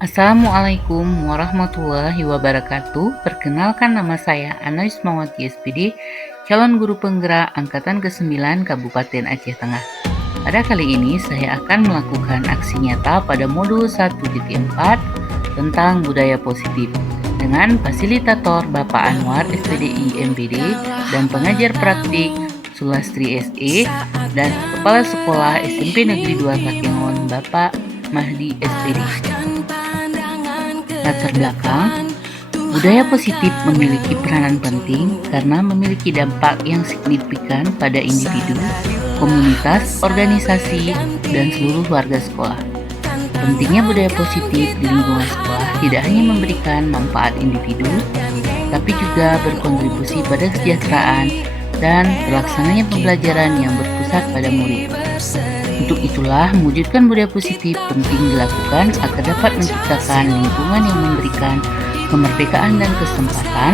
Assalamualaikum warahmatullahi wabarakatuh. Perkenalkan, nama saya Ana Ismawati SPD, calon guru penggerak angkatan ke-9 Kabupaten Aceh Tengah. Pada kali ini saya akan melakukan aksi nyata pada modul 1.4 tentang budaya positif dengan fasilitator Bapak Anwar SPDI MBD dan pengajar praktik Sulastri SE dan Kepala Sekolah SMP Negeri 2 Kakengon Bapak Mahdi SPD. Latar belakang, budaya positif memiliki peranan penting karena memiliki dampak yang signifikan pada individu, komunitas, organisasi, dan seluruh warga sekolah. Pentingnya budaya positif di lingkungan sekolah tidak hanya memberikan manfaat individu, tapi juga berkontribusi pada kesejahteraan dan terlaksananya pembelajaran yang berpusat pada murid. Untuk itulah, mewujudkan budaya positif penting dilakukan agar dapat menciptakan lingkungan yang memberikan kemerdekaan dan kesempatan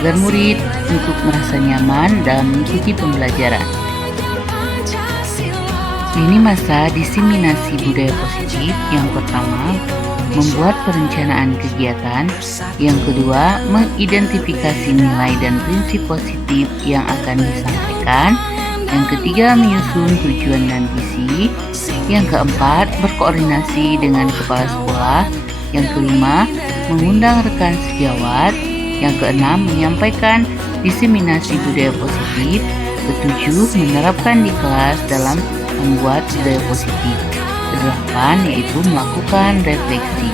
agar murid untuk merasa nyaman dalam mengikuti pembelajaran. Ini masa diseminasi budaya positif. Yang pertama, membuat perencanaan kegiatan. Yang kedua, mengidentifikasi nilai dan prinsip positif yang akan disampaikan. Yang ketiga, menyusun tujuan dan visi. Yang keempat, berkoordinasi dengan kepala sekolah. Yang kelima, mengundang rekan sejawat. Yang keenam, menyampaikan diseminasi budaya positif. Ketujuh, menerapkan di kelas dalam membuat budaya positif. Kedelapan, yaitu melakukan refleksi.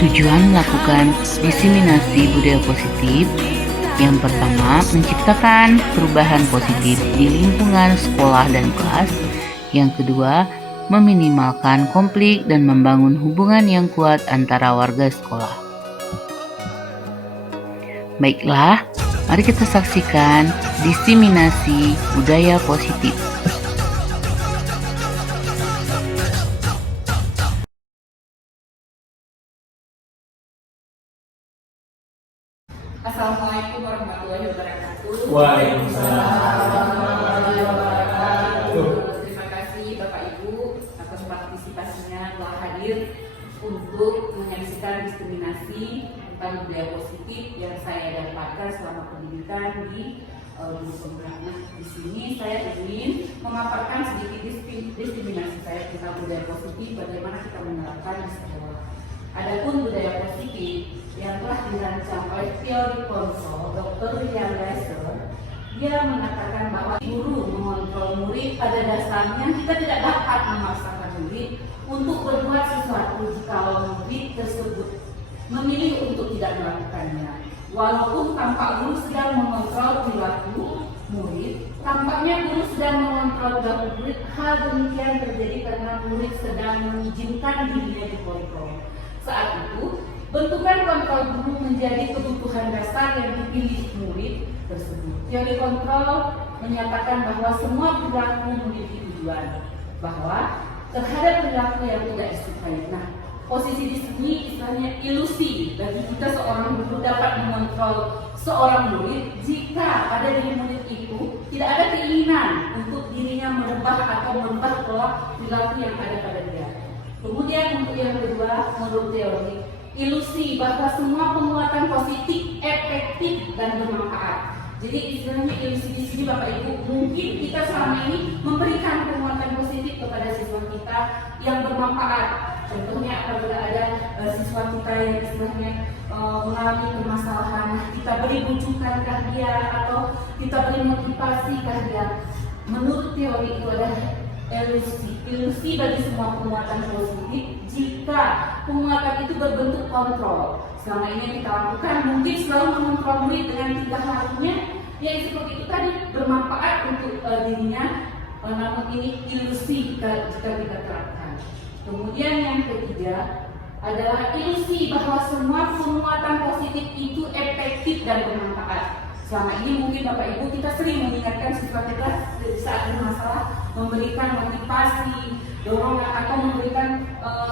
Tujuan melakukan diseminasi budaya positif: yang pertama, menciptakan perubahan positif di lingkungan sekolah dan kelas. Yang kedua, meminimalkan konflik dan membangun hubungan yang kuat antara warga sekolah. Baiklah, mari kita saksikan diseminasi budaya positif. Assalamualaikum warahmatullahi wabarakatuh. Waalaikumsalam. Terima kasih Bapak Ibu atas partisipasinya telah hadir untuk menyaksikan diseminasi tentang budaya positif yang saya dapatkan selama pendidikan di guru penggerak. Nah, di sini saya ingin memaparkan sedikit diseminasi saya tentang budaya positif, bagaimana kita menerapkan di sekolah. Adapun budaya positif yang telah dirancang oleh teori kontrol Dr. William Glasser, dia mengatakan bahwa guru mengontrol murid. Pada dasarnya kita tidak dapat memaksakan murid untuk berbuat sesuatu jika murid tersebut memilih untuk tidak melakukannya. Walaupun tampak guru sedang mengontrol perilaku murid, tampaknya guru sedang mengontrol perilaku murid. Hal demikian terjadi karena murid sedang mengizinkan dirinya dikontrol. Saat itu, bentukan kontrol guru menjadi kebutuhan dasar yang dipilih murid tersebut. Teori kontrol menyatakan bahwa semua perilaku memiliki tujuan, bahwa terhadap perilaku yang tidak disukai. Nah, posisi di sini istilahnya ilusi bagi kita seorang guru dapat mengontrol seorang murid jika pada diri murid itu tidak ada keinginan untuk dirinya merubah atau merubah pola perilaku yang ada pada dia. Kemudian untuk yang kedua, menurut teori, ilusi bahwa semua penguatan positif efektif dan bermanfaat. Jadi istilahnya ilusi di sini Bapak Ibu, mungkin kita selama ini memberikan penguatan positif kepada siswa kita yang bermanfaat. Contohnya apabila ada siswa kita yang istilahnya mengalami permasalahan, kita beri rujukankah dia atau kita beri motivasi dia. Menurut teori itu adalah ilusi bagi semua penguatan positif jika penguatan itu berbentuk kontrol. Selama ini yang kita lakukan mungkin selalu mengontrol murid dengan tingkah lakunya yang seperti itu tadi bermanfaat untuk dirinya, namun ini ilusi jika kita terapkan. Kemudian yang ketiga adalah ilusi bahwa semua penguatan positif itu efektif dan bermanfaat. Selama ini mungkin Bapak Ibu kita sering mengingatkan siswa kita saat bermasalah, memberikan motivasi, dorongan atau memberikan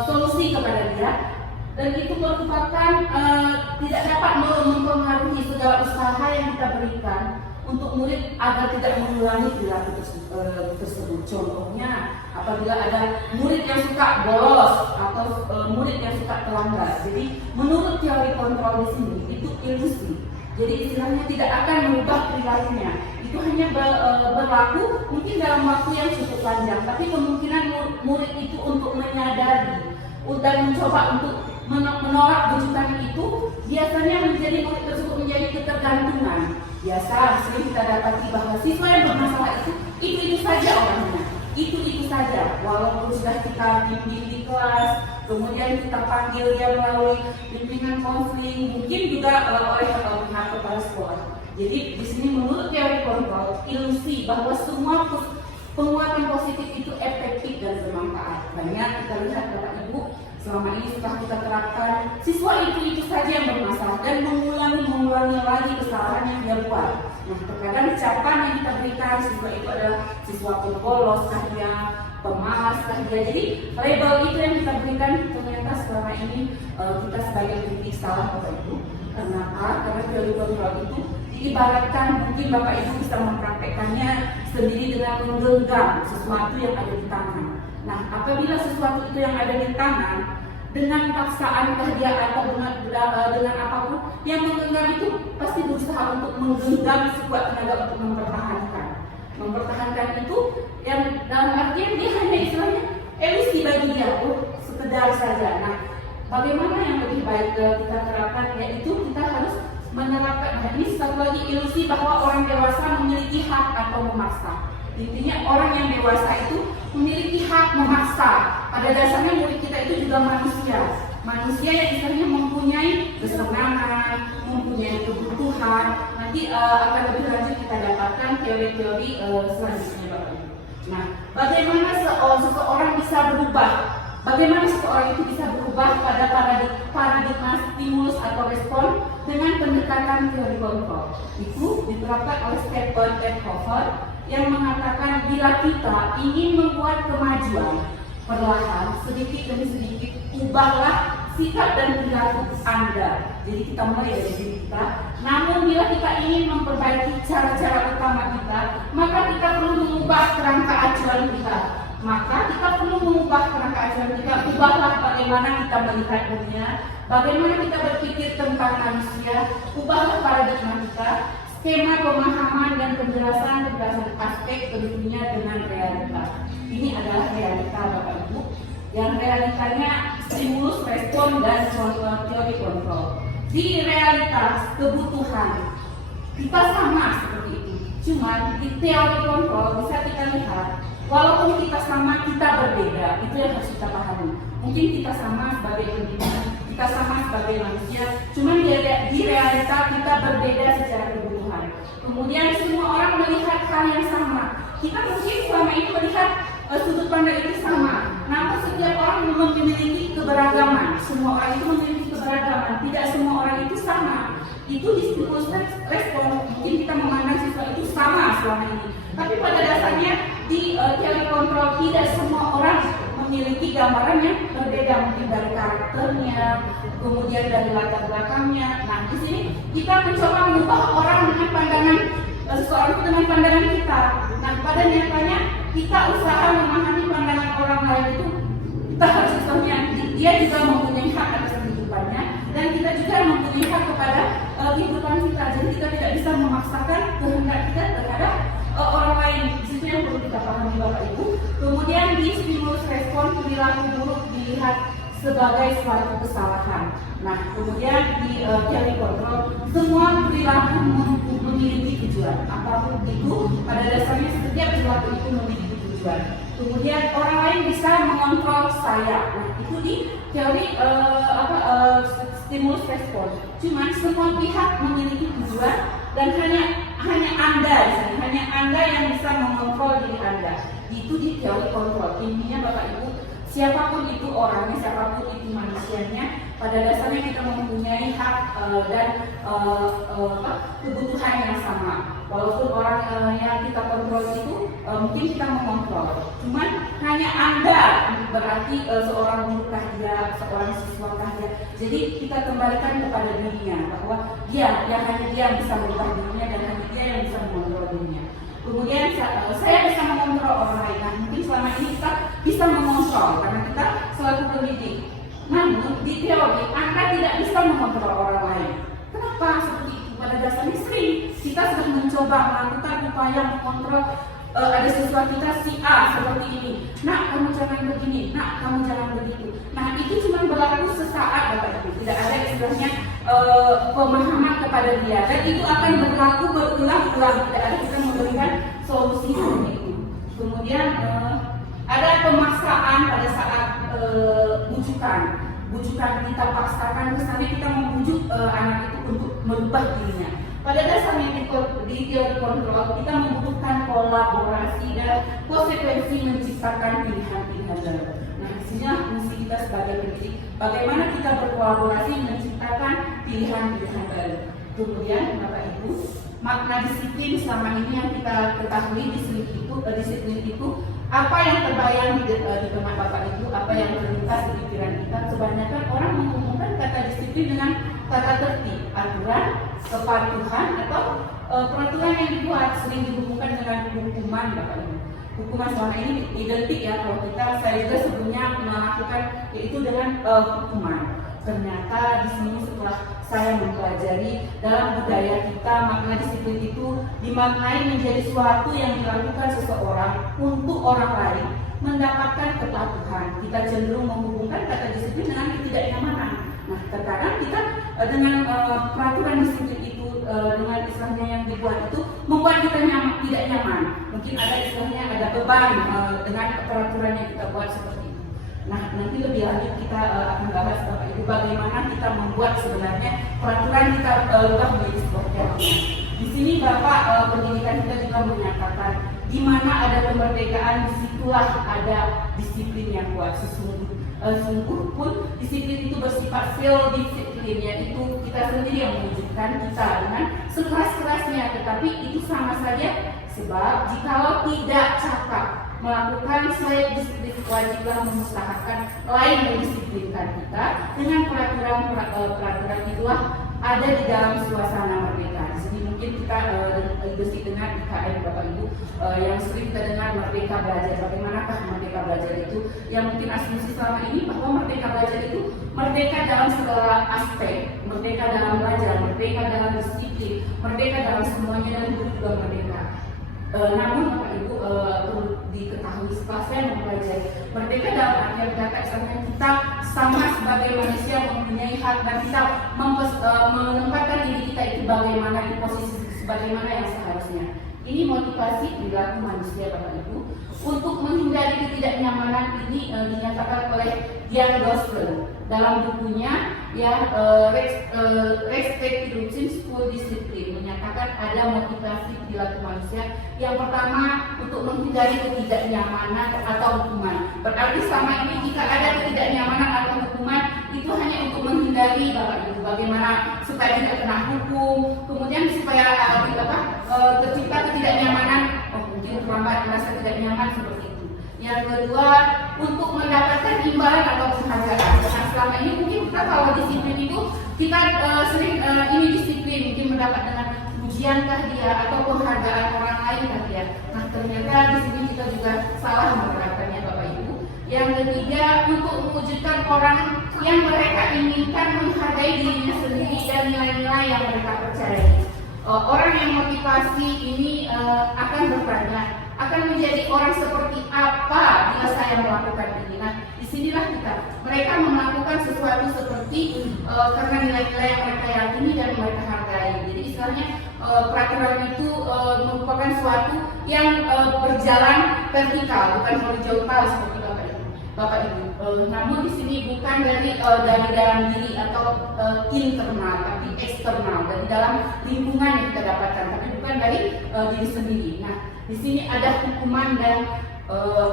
solusi kepada dia, dan itu merupakan tidak dapat mempengaruhi segala usaha yang kita berikan untuk murid agar tidak mengulangi perilaku tersebut. Contohnya apabila ada murid yang suka bolos atau murid yang terlanggar. Jadi menurut teori kontrol di sini itu ilusi. Jadi istilahnya tidak akan merubah perilakunya. Itu hanya berlaku mungkin dalam waktu yang cukup panjang, tapi kemungkinan murid itu untuk menyadari dan mencoba untuk menolak bujukan itu biasanya menjadi murid tersebut menjadi ketergantungan. Biasa sering kita dapati bahwa siswa yang bermasalah itu saja orangnya, itu saja. Walaupun sudah kita bimbing di kelas, kemudian kita panggil dia melalui bimbingan konseling, mungkin juga oleh pihak kepala sekolah. Jadi di sini menurut teori kontrol ilusi bahwa semua penguatan positif itu efektif dan bermanfaat. Banyak kita lihat Bapak Ibu selama ini setelah kita terapkan, siswa itu saja yang bermasalah dan mengulangi lagi kesalahan yang dia buat. Nah, terkadang ucapan yang kita berikan siswa itu adalah siswa pembolos, dia pemalas, dia. Jadi label itu yang kita berikan ternyata selama ini kita sebagai pendidik salah Bapak Ibu. Kenapa? Karena teori kontrol itu diibaratkan mungkin Bapak Ibu bisa mempraktekannya sendiri dengan menggenggam sesuatu yang ada di tangan. Nah, apabila sesuatu itu yang ada di tangan dengan paksaan dia atau dengan apapun yang menggenggam itu pasti berusaha untuk menggenggam sekuat tenaga untuk mempertahankan itu yang dalam artian dia hanya istilahnya ilusi bagi dia, sekedar saja. Nah, bagaimana yang lebih baik kita terapkan, yaitu kita harus menerapkan. Nah, ini satu lagi ilusi bahwa orang dewasa memiliki hak atau memaksa. Intinya orang yang dewasa itu memiliki hak memaksa. Pada dasarnya murid kita itu juga manusia yang istilahnya mempunyai kesenangan, mempunyai kebutuhan. Nanti akan lebih lanjut kita dapatkan teori-teori selanjutnya Bapak Ibu. Nah, bagaimana seseorang bisa berubah? Bagaimana seseorang itu bisa berubah pada paradigma stimulus atau respon dengan pendekatan teori kontrol? Itu diterapkan oleh Stephen Eckhofer yang mengatakan bila kita ingin membuat kemajuan perlahan, sedikit demi sedikit, ubahlah sikap dan perilaku Anda. Jadi kita mulai dari diri kita. Namun bila kita ingin memperbaiki cara-cara utama kita, maka kita perlu mengubah kerangka acuan kita. Ubahlah bagaimana kita melihat dunia, bagaimana kita berpikir tentang manusia, ubahlah paradigma kita, skema pemahaman dan penjelasan aspek dunia dengan realita. Ini adalah realita Bapak Ibu, yang realitanya stimulus, respon, dan teori kontrol. Di realitas kebutuhan kita sama seperti itu, cuma di teori kontrol bisa kita lihat walaupun kita sama, kita berbeda. Itu yang harus kita pahami. Mungkin kita sama sebagai pendidik, kita sama sebagai manusia, cuma di realita kita berbeda secara kebutuhan. Kemudian semua orang melihat hal yang sama. Kita mungkin selama ini melihat sudut pandang itu sama. Namun setiap orang memiliki keberagaman. Semua orang itu memiliki keberagaman. Tidak semua orang itu sama. Itu di stimulus respon. Mungkin kita memandang siswa itu sama selama ini. Tapi pada dasarnya di teori kontrol tidak semua orang memiliki gambaran yang berbeda, mungkin dari karakternya, kemudian dari latar belakangnya. Nah, di sini kita mencoba mengubah orang dengan pandangan seseorang itu dengan pandangan kita. Nah, pada nyatanya kita usaha memahami pandangan orang lain itu, kita harus istilahnya dia juga mempunyai hak atas kehidupannya dan kita juga mempunyai hak kepada kehidupan kita. Jadi kita tidak bisa memaksakan kehendak kita terhadap orang lain. Di situ yang perlu kita pahami Bapak Ibu. Kemudian di stimulus respon, perilaku buruk dilihat sebagai suatu kesalahan. Nah, kemudian di teori kontrol, semua perilaku memiliki tujuan. Apapun itu, pada dasarnya setiap perilaku itu memiliki tujuan. Kemudian orang lain bisa mengontrol saya. Nah, itu di teori stimulus respon. Cuman semua pihak memiliki tujuan dan hanya Anda yang bisa mengontrol diri Anda. Itu di teori kontrol. Intinya Bapak Ibu, siapapun itu orangnya, siapapun itu manusianya, pada dasarnya kita mempunyai hak dan kebutuhan yang sama. Walaupun orang yang kita kontrol itu mungkin kita mengontrol, cuman hanya Anda berarti seorang gurukah dia, seorang siswakah dia. Jadi kita kembalikan kepada dirinya bahwa hanya dia yang bisa merubah dirinya dan hanya dia yang bisa mengontrol dirinya. Kemudian saya bisa mengontrol orang lain. Nah, mungkin selama ini kita bisa mengontrol karena kita selalu pendidik. Namun di teori Anda tidak bisa mengontrol orang lain. Kenapa seperti itu? Pada dasarnya sering kita sudah mencoba melakukan upaya mengontrol ada siswa kita si A seperti ini. Nak, kamu jangan begini. Nak, kamu jangan begitu. Nah, itu cuma berlaku sesaat, Bapak Ibu. Tidak ada istilahnya pemahaman kepada dia. Dan itu akan berlaku berulang-ulang. Tidak ada kita memberikan solusi seperti itu. Kemudian ada pemaksaan pada saat bujukan kita paksakan, misalnya kita membujuk anak itu untuk merubah dirinya. Pada dasarnya di teori kontrol kita membutuhkan kolaborasi dan konsekuensi menciptakan pilihan-pilihan baru. Nah, disinilah fungsi kita sebagai pendidik, bagaimana kita berkolaborasi menciptakan pilihan-pilihan baru. Kemudian Bapak Ibu, makna disiplin selama ini yang kita ketahui disiplin itu apa yang terbayang di benak Bapak Ibu, apa yang terlintas di pikiran kita. Kebanyakan orang menghubungkan kata disiplin dengan tata tertib, aturan, kepatuhan atau peraturan yang dibuat, sering dihubungkan dengan hukuman, Bapak Ibu. Hukuman selama ini identik ya, kalau saya juga sebelumnya melakukan yaitu dengan hukuman. Ternyata di sini setelah saya mempelajari dalam budaya kita, makna disiplin itu dimaknai menjadi suatu yang dilakukan seseorang untuk orang lain mendapatkan kepatuhan. Kita cenderung menghubungkan kata disiplin dengan ketidaknyamanan. Nah, terkadang kita dengan peraturan disiplin itu dengan istilahnya yang dibuat itu membuat kita tidak nyaman. Mungkin ada istilahnya ada beban dengan peraturan yang kita buat seperti itu. Nah, nanti lebih lanjut kita akan bahas Bapak Ibu bagaimana kita membuat sebenarnya peraturan kita rubah menjadi sebuah keyakinan. Di sini Bapak pendidikan kita juga menyatakan di mana ada kemerdekaan disitulah ada disiplin yang kuat. Sungguh pun disiplin itu bersifat self disiplin, yaitu kita sendiri yang mewujudkan kita dengan sekeras-kerasnya, tetapi itu sama saja sebab jikalau tidak cakap melakukan self disiplin, wajiblah mengusahakan lain mendisiplinkan kita dengan peraturan itulah ada di dalam suasana merdeka. Di sini mungkin kita bersih dengan IKN Bapak Ibu yang sering kita dengar merdeka belajar. Bagaimanakah merdeka belajar itu? Yang mungkin asumsi selama ini bahwa merdeka belajar itu merdeka dalam segala aspek, merdeka dalam belajar, merdeka dalam disiplin, merdeka dalam semuanya, dan guru juga merdeka. Namun Bapak Ibu perlu diketahui setelah saya mempelajari merdeka dalam artian kata misalnya kita sama sebagai manusia mempunyai hak dan kita menempatkan diri kita itu bagaimana di posisi sebagaimana yang seharusnya. Ini motivasi perilaku manusia Bapak Ibu untuk menghindari ketidaknyamanan ini dinyatakan oleh Dian Gosling dalam bukunya yang Respect Routine School Discipline, menyatakan ada motivasi perilaku manusia. Yang pertama untuk menghindari ketidaknyamanan atau hukuman. Berarti selama ini jika ada ketidaknyamanan atau hukuman itu hanya untuk menghindari Bapak Ibu bagaimana supaya tidak kena hukum, kemudian supaya tercipta ketidaknyamanan, mungkin terlambat merasa tidak nyaman seperti itu. Yang kedua untuk mendapatkan imbalan atau penghargaan. Nah, selama ini mungkin kita kalau disiplin itu kita sering ini disiplin mungkin mendapat dengan pujiankah dia atau penghargaan orang lain kah dia. Nah, ternyata di sini kita juga salah menerapkannya Bapak Ibu. Yang ketiga untuk mewujudkan orang yang mereka inginkan menghargai dirinya sendiri dan nilai-nilai yang mereka percayai. Orang yang motivasi ini akan bertanya, akan menjadi orang seperti apa bila saya melakukan ini. Nah, disinilah mereka melakukan sesuatu seperti karena nilai-nilai yang mereka yakini dan mereka hargai. Jadi istilahnya peraturan itu merupakan sesuatu yang berjalan vertikal, bukan horizontal seperti Bapak Ibu. Namun di sini bukan dari dalam diri atau internal, tapi eksternal, dari dalam lingkungan yang kita dapatkan, tapi bukan dari diri sendiri. Nah, di sini ada hukuman dan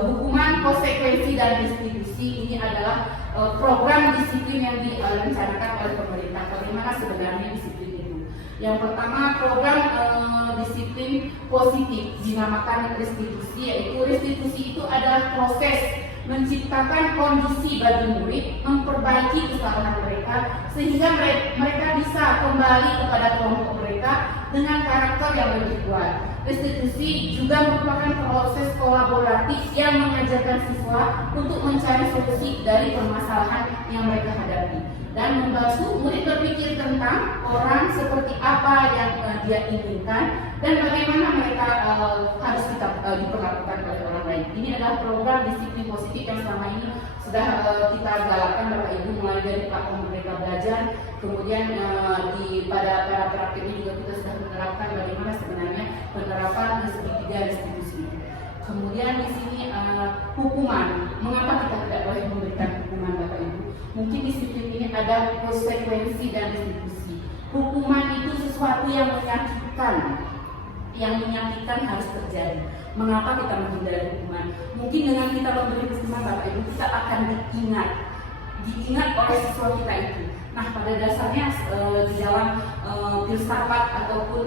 hukuman, konsekuensi dan restitusi. Ini adalah program disiplin yang direncanakan oleh pemerintah. Bagaimana sebenarnya disiplin itu? Yang pertama, program disiplin positif dinamakan restitusi, yaitu restitusi itu adalah proses menciptakan kondisi bagi murid, memperbaiki kesalahan mereka sehingga mereka bisa kembali kepada kelompok mereka dengan karakter yang lebih kuat. Restitusi juga merupakan proses kolaboratif yang mengajarkan siswa untuk mencari solusi dari permasalahan yang mereka hadapi. membasuh, murid berpikir tentang orang seperti apa yang dia inginkan dan bagaimana mereka harus diperlakukan oleh orang lain. Ini adalah program disiplin positif yang selama ini sudah kita galakkan Bapak Ibu, mulai dari platform Merdeka Belajar, kemudian pada praktik ini juga kita sudah menerapkan bagaimana sebenarnya penerapan segitiga restitusi. Kemudian di sini hukuman. Mengapa kita tidak boleh memberikan hukuman, Bapak Ibu? Mungkin disiplin ini ada konsekuensi dan restitusi. Hukuman itu sesuatu yang menyakitkan harus terjadi. Mengapa kita menghindari hukuman? Mungkin dengan kita memberi hukuman, Bapak Ibu, kita akan diingat oleh siswa kita itu. Nah, pada dasarnya di dalam filsafat ataupun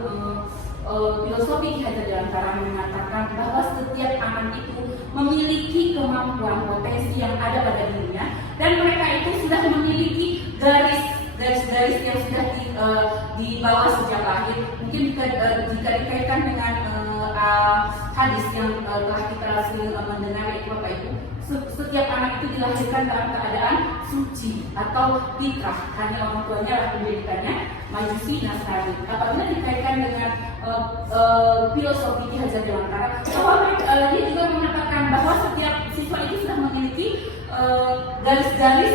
filosofi Ki Hajar Dewantara mengatakan bahwa setiap anak itu memiliki kemampuan potensi yang ada pada dirinya dan mereka itu sudah memiliki garis-garis yang sudah dibawa sejak lahir. Mungkin jika dikaitkan dengan hadis yang telah kita sering mendengar itu, Bapak Ibu, setiap anak itu dilahirkan dalam keadaan suci atau fitrah, hanya orang tuanya lah pendidikannya Majusi Nasrani. Apabila dikaitkan dengan filosofi Ki Hajar Dewantara, bahwa dia juga mengatakan bahwa setiap siswa itu sudah memiliki garis-garis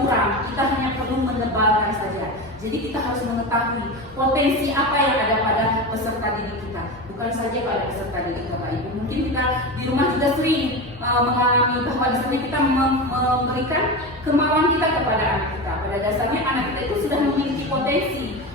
buram. Kita hanya perlu menebalkan saja. Jadi kita harus mengetahui potensi apa yang ada pada peserta didik kita, bukan saja pada peserta didik, Bapak Ibu. Mungkin kita di rumah juga sering mengalami bahwa misalnya kita memberikan kemauan kita kepada anak kita. Pada dasarnya anak kita itu sudah memiliki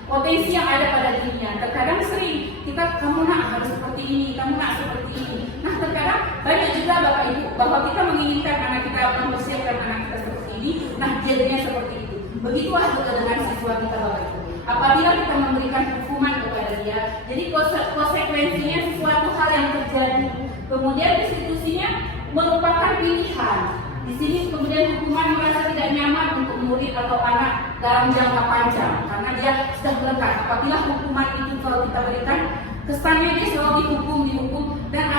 potensi yang ada pada dirinya. Terkadang sering kamu nak harus seperti ini, kamu nak seperti ini. Nah, terkadang banyak juga Bapak Ibu bahwa kita menginginkan anak kita mempersiapkan anak kita seperti ini. Nah, jadinya seperti itu. Begitulah juga dengan siswa kita, Bapak Ibu. Apabila kita memberikan hukuman kepada dia, jadi konsekuensinya sesuatu hal yang terjadi. Kemudian restitusinya merupakan pilihan. Di sini kemudian hukuman merasa tidak nyaman untuk murid atau anak dalam jangka panjang karena dia sudah melekat. Apabila hukuman itu kalau kita berikan, kesannya dia selalu dihukum dan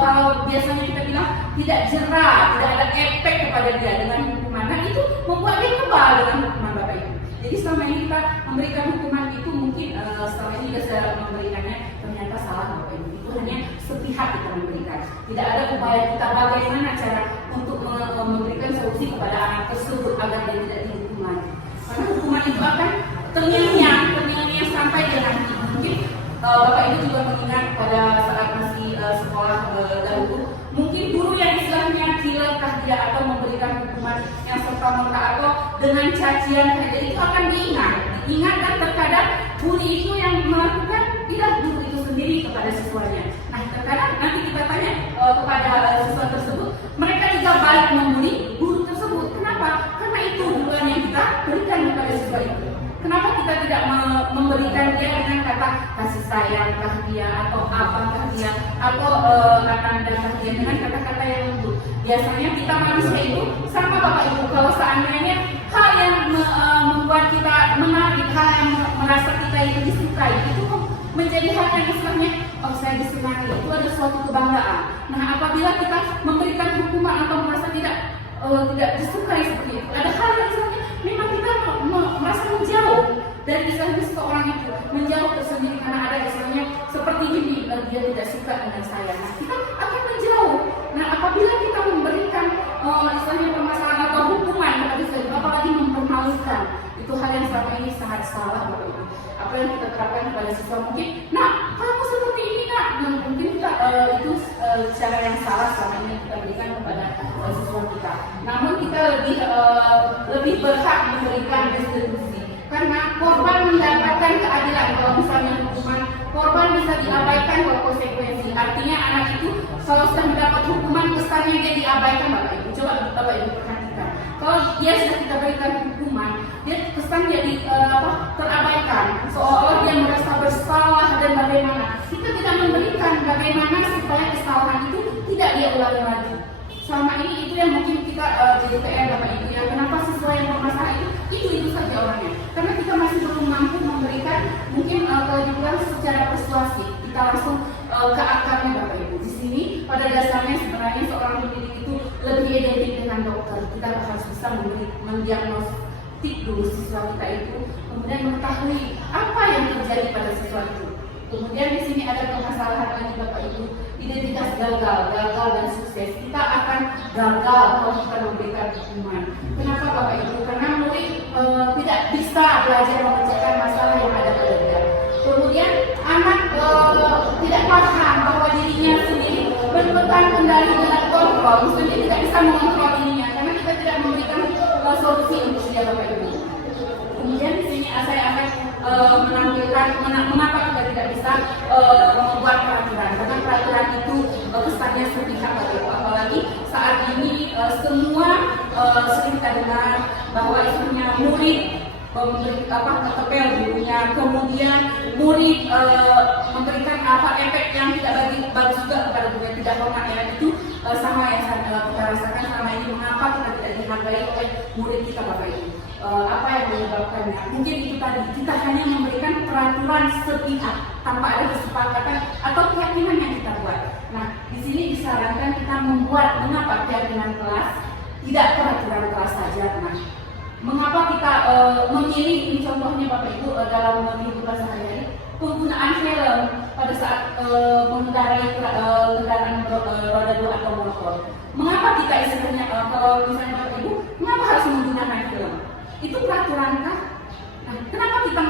kalau biasanya kita bilang tidak jerah, tidak ada efek kepada dia dengan hukuman. Nah, itu membuat dia kebal dengan hukuman, Bapak Ibu. Jadi selama ini kita memberikan hukuman itu mungkin selama ini sudah memberikannya ternyata salah, Bapak Ibu. Itu hanya sepihak kita memberikan. Tidak ada upaya kita bagaimana cara untuk memberikan solusi kepada anak tersebut agar dia tidak dihukum lagi. Karena hukuman itu akan terngiang sampai dia nanti. Mungkin Bapak Ibu juga mengingat pada saat masih sekolah dahulu, mungkin guru yang istilahnya kilakah dia atau memberikan hukuman yang serta-merta atau dengan cacian saja itu akan diingat dan terkadang guru itu yang melakukan tidak guru itu sendiri kepada siswanya. Nah, terkadang nanti kita tanya kepada siswa tersebut, mereka juga balik membuli guru tersebut. Kenapa? Karena itu duluan yang kita berikan kepada siswa itu. Kenapa kita tidak memberikan dia dengan kata kasih sayang dia atau apakah dia atau akan datang dia dengan kata-kata yang lembut. Biasanya kita manusia itu sama, Bapak Ibu, kalau seandainya hal yang membuat kita menarik, hal yang merasa kita itu disukai, itu menjadi hal yang istilahnya saya disenangi, itu ada suatu kebanggaan. Nah, apabila kita memberikan hukuman atau merasa tidak disukai seperti itu, ada hal yang istilahnya memang kita merasa menjauh dari istilahnya seseorang itu, menjauh tersendiri karena ada istilahnya seperti ini, dia tidak suka dengan saya. Nah, kita akan menjauh. Nah, apabila kita memberikan istilahnya permasalahan atau hukuman kepada saya, apalagi mempermalukan, itu hal yang selama ini sangat salah, Bapak Ibu. Apa yang kita terapkan kepada siswa mungkin, nah kamu seperti ini nak, mungkin kita itu cara yang salah selama ini kita berikan kepada siswa kita. Namun kita lebih berhak memberikan restitusi karena korban mendapatkan keadilan. Kalau misalnya hukuman, korban bisa diabaikan kalau konsekuensi. Artinya anak itu kalau sudah mendapat hukuman, kesannya dia diabaikan, Bapak Ibu. Coba Bapak Ibu perhatikan. Kalau dia sudah kita berikan hukuman, dia kesan jadi terabaikan, seolah-olah dia merasa bersalah dan bagaimana. Kita tidak memberikan bagaimana supaya kesalahan itu tidak dia ulangi lagi. Selama ini itu yang mungkin kita jadi PR, Bapak Ibu, ya. Kenapa siswa yang bermasalah itu saja orangnya? Karena kita masih belum mampu memberikan mungkin kalau dibilang secara persuasif, kita langsung ke akarnya, Bapak Ibu. Di sini pada dasarnya sebenarnya seorang pendidik itu lebih identik dengan dokter. kita harus bisa mendiagnostik dulu siswa kita itu, kemudian mengetahui apa yang terjadi pada siswa itu. Kemudian di sini ada permasalahan lagi Bapak Ibu, identitas gagal dan sukses. Kita akan gagal kalau kita memberikan hukuman. Kenapa Bapak Ibu? Karena murid tidak bisa belajar memecahkan masalah yang ada pada dia. Kemudian anak tidak paham bahwa dirinya sendiri berpegang kendali dengan kontrol, maksudnya tidak bisa mengontrol dirinya karena kita tidak memberikan solusi untuk dia Bapak Ibu. Kemudian di sini saya akan menampilkan mengapa kita tidak bisa membuat peraturan, karena peraturan itu kesannya sepihak Bapak Ibu. Apalagi saat ini semua sering kita dengar bahwa istilahnya murid ketepel gurunya, kemudian murid memberikan efek yang tidak bagus juga kepada gurunya, tidak hormat ya. Itu sama yang kita rasakan selama ini. Mengapa kita tidak dihargai oleh murid kita Bapak Ibu? Apa yang menyebabkannya? Mungkin itu tadi, kita hanya memberikan peraturan sepihak tanpa ada kesepakatan atau keyakinan yang kita buat. Nah, di sini disarankan kita membuat mengapa keyakinan kelas, tidak peraturan kelas saja. Nah, mengapa kita memilih ini contohnya Bapak Ibu dalam kehidupan sehari-hari, penggunaan helm pada saat mengendarai kendaraan roda 2 atau motor. Mengapa kita istilahnya kalau misalnya Bapak Ibu, mengapa harus menggunakan helm? Itu peraturan kah? Nah, kenapa kita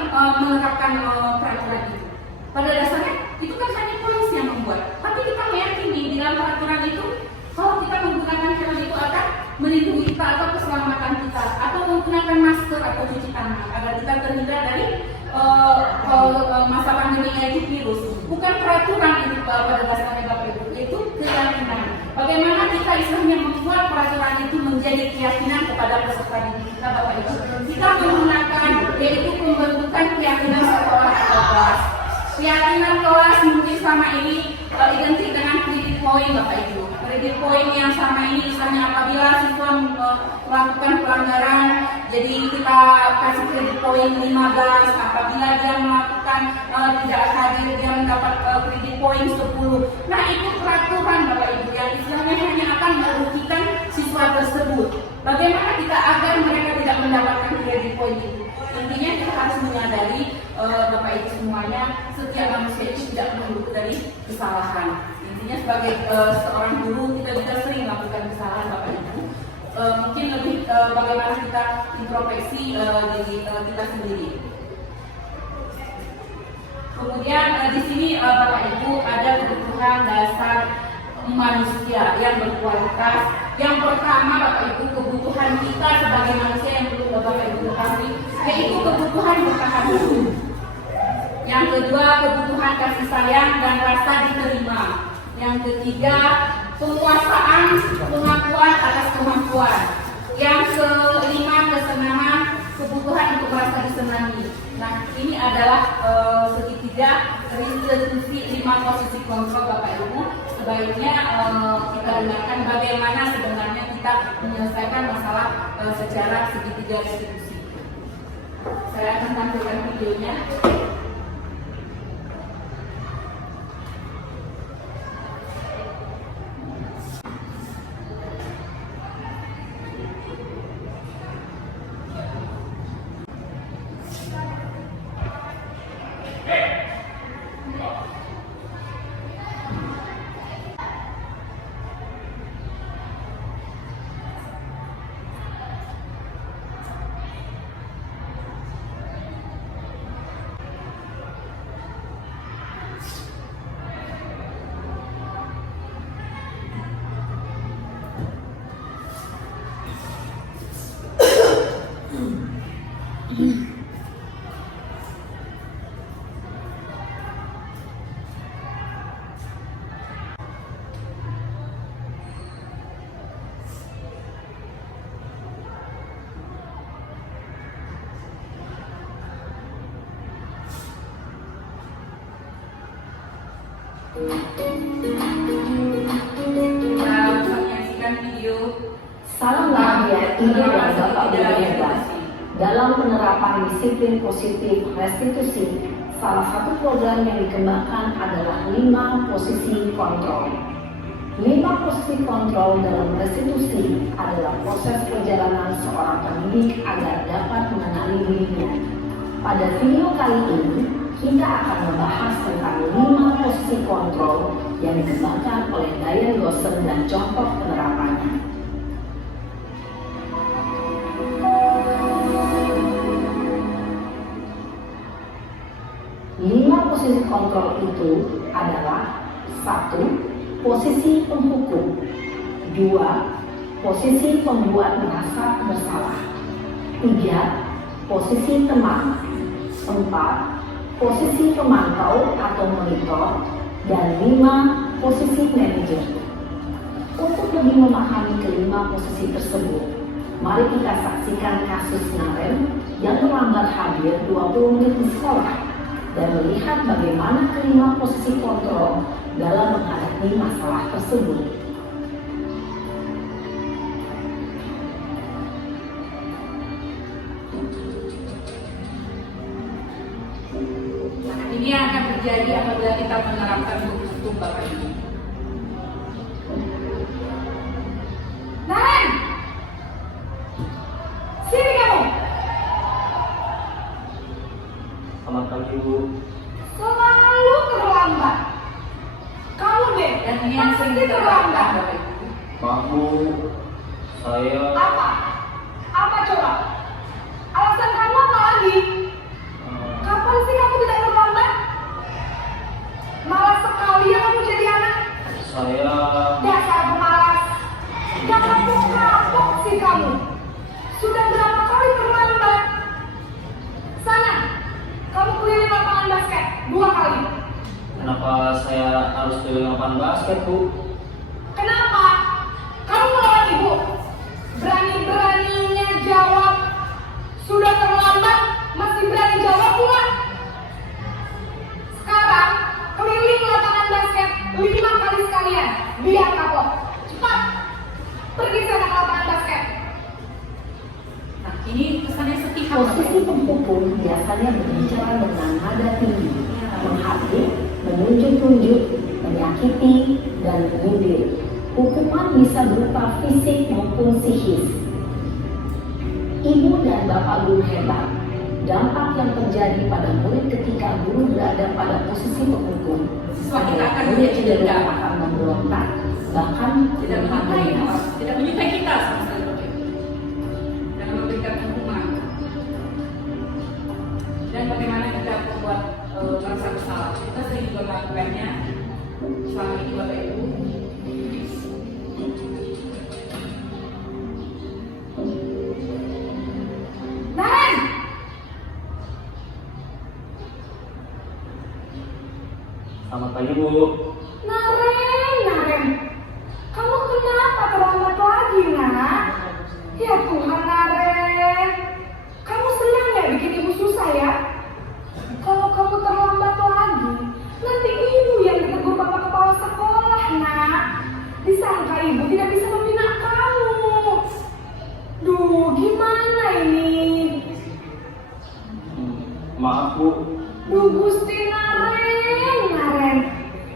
menerapkan peraturan itu? Pada dasarnya itu kan hanya polisi yang membuat. Tapi kita meyakini di dalam peraturan itu kalau kita menggunakan helm itu akan melindungi kita atau keselamatan kita, atau menggunakan masker atau cuci tangan agar kita terhindar dari masa pandemi yaitu virus. Bukan peraturan itu pada dasarnya Bapak Ibu, itu keyakinan. Bagaimana kita istilahnya membuat peraturan itu menjadi keyakinan kepada peserta didik kita Bapak Ibu. Kita menggunakan yaitu pembentukan keyakinan sekolah atau kelas. Keyakinan kelas mungkin sama ini identik dengan credit point Bapak Ibu. Credit point yang sama ini misalnya apabila siswa melakukan pelanggaran, jadi kita kasih credit point 15. Apabila dia melakukan tidak hadir, dia mendapat credit point 10. Nah, itu peraturan Bapak Ibu yang istilahnya hanya akan merugikan siswa tersebut. Bagaimana kita agar mereka tidak mendapatkan credit point itu? Intinya kita harus menyadari Bapak Ibu semuanya, setiap manusia itu tidak meluput dari kesalahan. Intinya sebagai seorang guru kita juga sering melakukan kesalahan Bapak Ibu. Mungkin lebih bagaimana kita introspeksi diri kita sendiri. Kemudian di sini Bapak Ibu ada kebutuhan dasar manusia yang berkualitas. Yang pertama Bapak Ibu, kebutuhan kita sebagai manusia yang perlu Bapak Ibu ketahui, yaitu kebutuhan bertahan hidup. Yang kedua, kebutuhan kasih sayang dan rasa diterima. Yang ketiga, penguasaan pengakuan atas kemampuan. Yang kelima, kesenangan, kebutuhan untuk merasa disenangi. Nah, ini adalah segitiga restitusi 5 posisi kontrol Bapak Ibu. Sebaiknya kita dengarkan bagaimana sebenarnya kita menyelesaikan masalah secara segitiga restitusi. Saya akan tampilkan videonya. Menyaksikan video. Salam bahagia ini adalah Bapak Ibu hebat. Dalam penerapan disiplin positif restitusi, salah satu program yang dikembangkan adalah 5 posisi kontrol. 5 posisi kontrol dalam restitusi adalah proses perjalanan seorang pendidik agar dapat mengenali dirinya. Pada video kali ini, kita akan membahas tentang 5 posisi kontrol yang dikembangkan oleh Diane Gosser dan contoh penerapannya. 5 posisi kontrol itu adalah 1. Posisi penghukum, 2. Posisi pembuat merasa bersalah, 3. Posisi teman, 4. Posisi pemantau atau monitor, dan 5. Posisi manajer. Untuk lebih memahami kelima posisi tersebut, mari kita saksikan kasus Naren yang terlambat hadir 20 menit di sekolah dan melihat bagaimana kelima posisi kontrol dalam menghadapi masalah tersebut. Nah, ini yang akan terjadi apabila kita menerapkan hukum Bapak Ibu. Naren! Sini kamu! Selamat pagi, Bu. Selalu terlambat. Kamu deh, Dan ini yang sering pasti terlambat. Bapak Ibu. Maaf, Bu. Saya Apa? Apa coba? Alasan kamu apa lagi? Kapan sih kamu tidak terlambat? Malas sekali ya kamu jadi anak. saya Dasar pemalas. Gak kapok-kapok sih kamu. Sudah berapa kali terlambat? Sana, kamu keliling lapangan basket 2 kali. kenapa saya harus keliling lapangan basket, Bu? Kenapa? Kamu melawan ibu. Berani-beraninya jawab. Sudah terlambat, masih berani jawab pula. Sekarang, keliling lapangan basket 5 kali sekalian. Biar kapok. Cepat. Pergi sana ke lapangan basket. Nah, ini kesannya sepihak. Bapak Posisi Ibu. penghukum biasanya berbicara dengan nada tinggi, menghakimi, menunjuk-nunjuk, menyakiti, dan menyindir. Hukuman bisa berupa fisik maupun psikis. Ibu dan bapak guru hebat. Dampak yang terjadi pada murid ketika guru berada pada posisi penghukum Siswa kita akan murid menjadi cenderung dendam. akan memberontak, bahkan Tidak menyukai, tidak menyukai kita sama sekali, Bapak Ibu. Jangan memberikan hukuman. Dan bagaimana kita membuat merasa bersalah? Kita sering juga melakukannya selama ini, Bapak Ibu. Naren! Selamat pagi, Bu. Naren. Kamu kenapa terlambat lagi, nak? Ya Tuhan, Naren. Kamu senang ya bikin ibu susah ya? Kalau kamu terlambat lagi, nanti ibu yang ditegur bapak kepala sekolah, nak. Disangka ibu tidak bisa membina kamu. Duh, gimana ini? Maaf, Bu. Duh, Gusti Naren.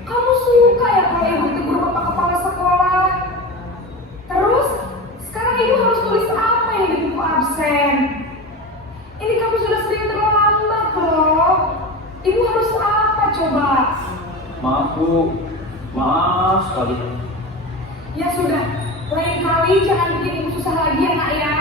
Kamu suka ya kalau ibu tegur bapak kepala sekolah? Terus, sekarang ibu harus tulis apa yang di buku absen? Ini kamu sudah sering terlambat loh. Ibu harus apa coba? Maaf, Bu. Maaf sekali. Ya sudah, lain kali jangan bikin ibu susah lagi ya nak ya.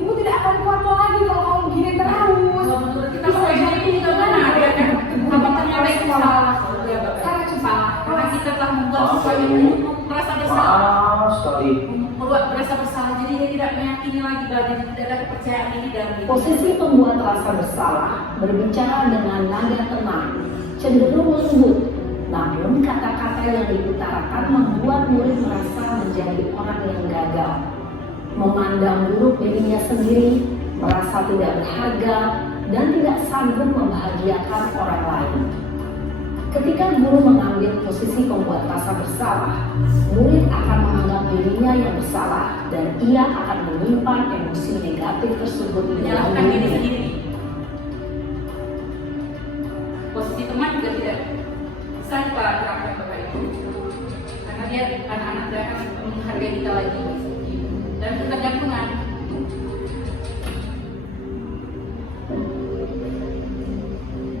Ibu tidak akan kuat lagi kalau kamu begini terus. Kalau menurut kita, Bapak Ibu, ini juga benar ya kan? Bapak ternyata itu salah. Ya, Bapak Ibu. Sangat cepat. Karena kita telah membuat Maaf, siswa yang Bu. merasa bersalah. Maaf sekali. Membuat merasa bersalah, jadi dia tidak meyakini lagi bahwa dia tidak ada kepercayaan ini dalam diri. posisi pembuat rasa bersalah berbicara dengan nada tenang, cenderung lembut. Namun kata-kata yang diutarakan membuat murid merasa menjadi orang yang gagal, memandang buruk dirinya sendiri, merasa tidak berharga, dan tidak sanggup membahagiakan orang lain. Ketika guru mengambil posisi pembuat rasa bersalah, murid akan menganggap dirinya yang bersalah dan ia akan menyimpan emosi negatif tersebut di dalam Menyalahkan diri dirinya. sendiri. Posisi teman juga tidak bisa kita terapkan, Bapak Ibu. Karena biar anak-anak mereka menghargai kita lagi dan ketergantungan.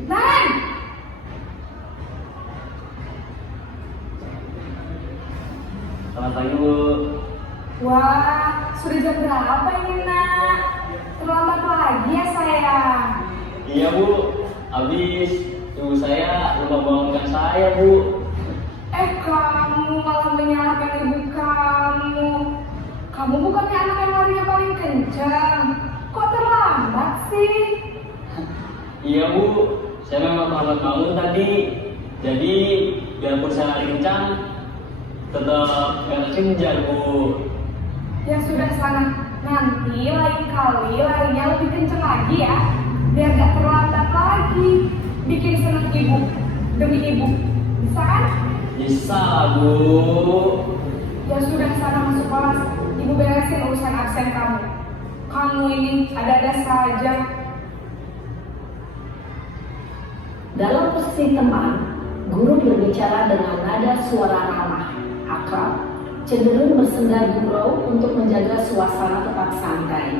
Nan! Selamat pagi Bu. Wah, sudah jam berapa ini nak? Terlambat lagi ya sayang. Iya Bu, habis ibu saya lupa bangunkan saya Bu. Kamu malah menyalahkan ibu kamu. Kamu bukannya anak yang larinya paling kencang. Kok terlambat sih? Iya Bu, saya memang terlambat bangun tadi. Jadi biarpun saya lari kencang, tetap gak kejar Bu. Ya sudah sana. Nanti lain kali larinya lebih kencang lagi ya. Biar gak terlambat lagi. Bikin senang ibu. Demi ibu. Bisa kan? Bisa Bu. Ya sudah sana masuk kelas. Ibu beresin urusan absen kamu. Kamu ini ada-ada saja. Dalam posisi teman, guru berbicara dengan nada suara ramah, akrab, cenderung bersenda gurau untuk menjaga suasana tetap santai.